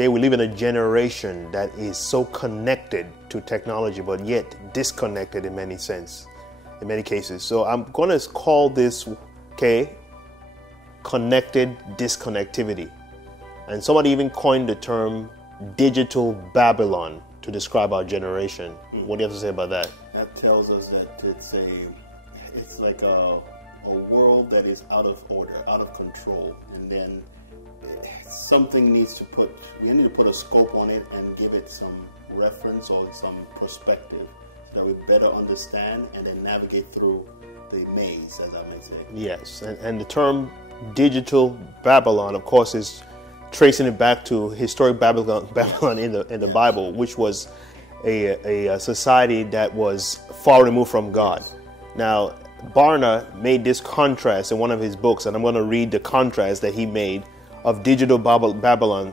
today we live in a generation that is so connected to technology, but yet disconnected in many cases. So I'm going to call this, okay, connected disconnectivity. And somebody even coined the term digital Babylon to describe our generation. What do you have to say about that? That tells us that it's like a world that is out of order, out of control, and then we need to put a scope on it and give it some reference or some perspective so that we better understand and then navigate through the maze, as I may say. Yes, and the term digital Babylon, of course, is tracing it back to historic Babylon in the Yes. Bible, which was a society that was far removed from God. Now, Barna made this contrast in one of his books, and I'm going to read the contrast that he made of digital Babylon.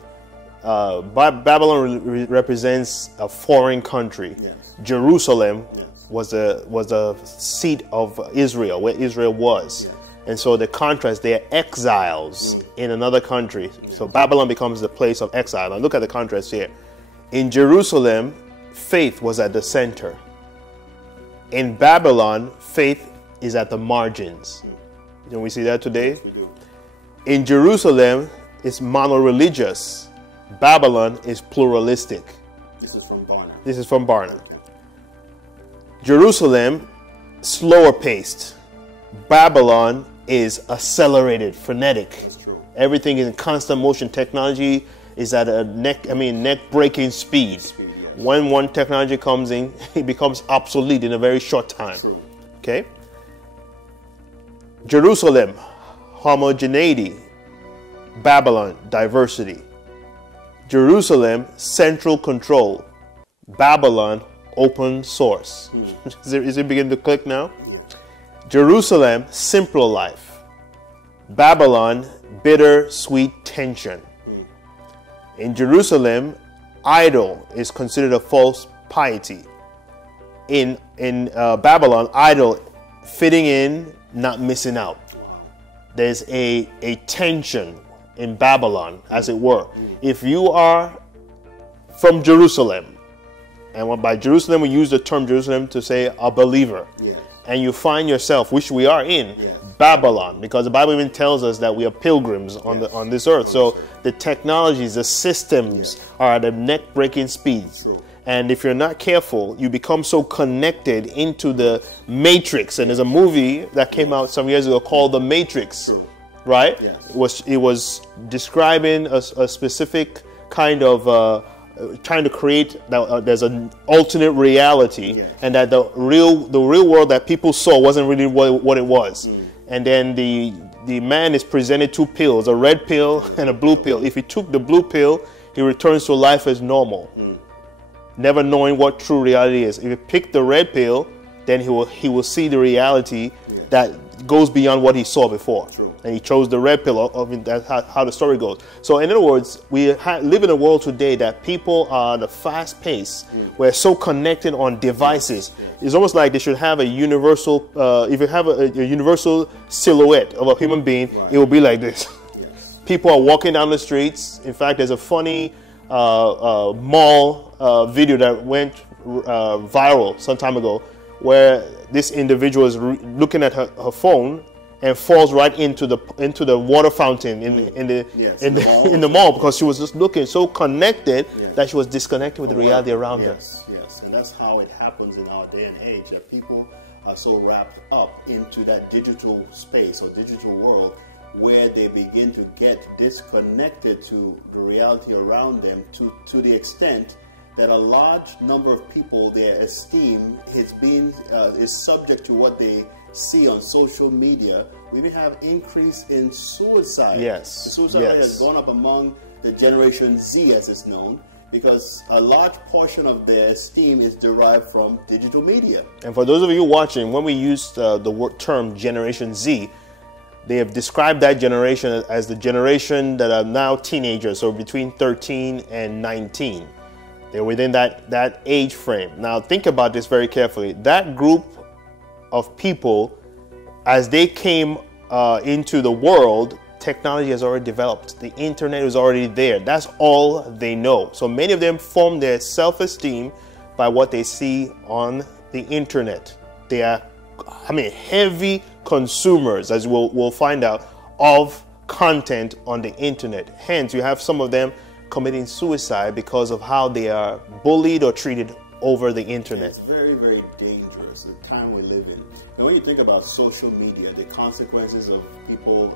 Babylon represents a foreign country. Yes. Jerusalem Yes. was a seat of Israel, where Israel was. Yes. And so the contrast, they are exiles in another country. So Babylon becomes the place of exile. Now look at the contrast here. In Jerusalem, faith was at the center. In Babylon, faith is at the margins. Don't we see that today? We do. In Jerusalem, it's mono-religious. Babylon is pluralistic. This is from Barna. Okay. Jerusalem, slower paced. Babylon is accelerated, frenetic. That's true. Everything is in constant motion. Technology is at a neck-breaking speed. Yes. When one technology comes in, it becomes obsolete in a very short time. True. Okay? Jerusalem, homogeneity. Babylon, diversity. Jerusalem, central control. Babylon, open source. Is it beginning to click now? Yeah. Jerusalem, simpler life. Babylon, bitter, sweet tension. In Jerusalem, idol is considered a false piety. In Babylon, idol, fitting in, not missing out. There's a tension in Babylon, as it were. If you are from Jerusalem, and by Jerusalem we use the term Jerusalem to say a believer, Yes. and you find yourself, which we are in, Yes. Babylon, because the Bible even tells us that we are pilgrims on Yes. on this earth. So the technologies, the systems are at a neck-breaking speed. True. And if you're not careful, you become so connected into the matrix. And there's a movie that came out some years ago called The Matrix. True. Right? Yes. It was describing a specific kind of trying to create that there's an alternate reality, Yes. and that the real world that people saw wasn't really what it was. And then the man is presented two pills, a red pill and a blue pill. If he took the blue pill, he returns to life as normal, never knowing what true reality is. If he picked the red pill, then he will see the reality that goes beyond what he saw before. True. And he chose the red pill. That's how the story goes. So in other words, we live in a world today that people are at a fast pace. We're so connected on devices. It's almost like they should have a universal, if you have a universal silhouette of a human being, it will be like this. Yes. People are walking down the streets. In fact, there's a funny mall video that went viral some time ago, where this individual is looking at her phone and falls right into the water fountain in the mall because she was just looking so connected that she was disconnected with the reality around her. Yes, and that's how it happens in our day and age, that people are so wrapped up into that digital space or digital world where they begin to get disconnected to the reality around them to the extent that a large number of people, their esteem is subject to what they see on social media. We even have increase in suicide. Yes. The suicide rate has gone up among the Generation Z, as it's known, because a large portion of their esteem is derived from digital media. And for those of you watching, when we use the term Generation Z, they have described that generation as the generation that are now teenagers, so between 13 and 19. They're within that age frame. Now think about this very carefully. That group of people, as they came into the world, technology has already developed. The internet is already there. That's all they know. So many of them form their self-esteem by what they see on the internet. They are, heavy consumers, as we'll find out, of content on the internet. Hence, you have some of them committing suicide because of how they are bullied or treated over the internet. It's very, very dangerous, the time we live in. And when you think about social media, the consequences of people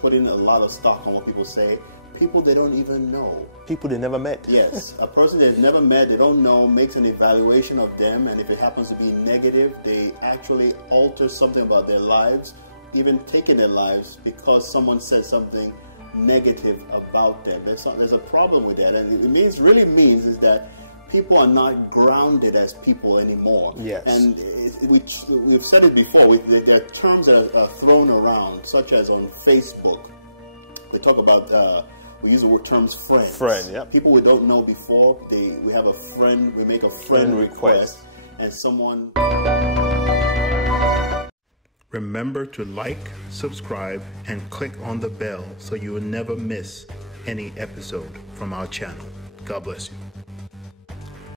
putting a lot of stock on what people say, people they don't even know. People they never met. Yes, a person they've never met, they don't know, makes an evaluation of them, and if it happens to be negative, they actually alter something about their lives, even taking their lives because someone said something negative about them. There's a problem with that, and it really means is that people are not grounded as people anymore. Yes. And we've said it before, there are terms that are thrown around, such as on Facebook. We talk about, we use the word terms friends. Friend, yeah. People we don't know before, we have a friend, we make a friend request, and someone... Remember to like, subscribe, and click on the bell so you will never miss any episode from our channel. God bless you.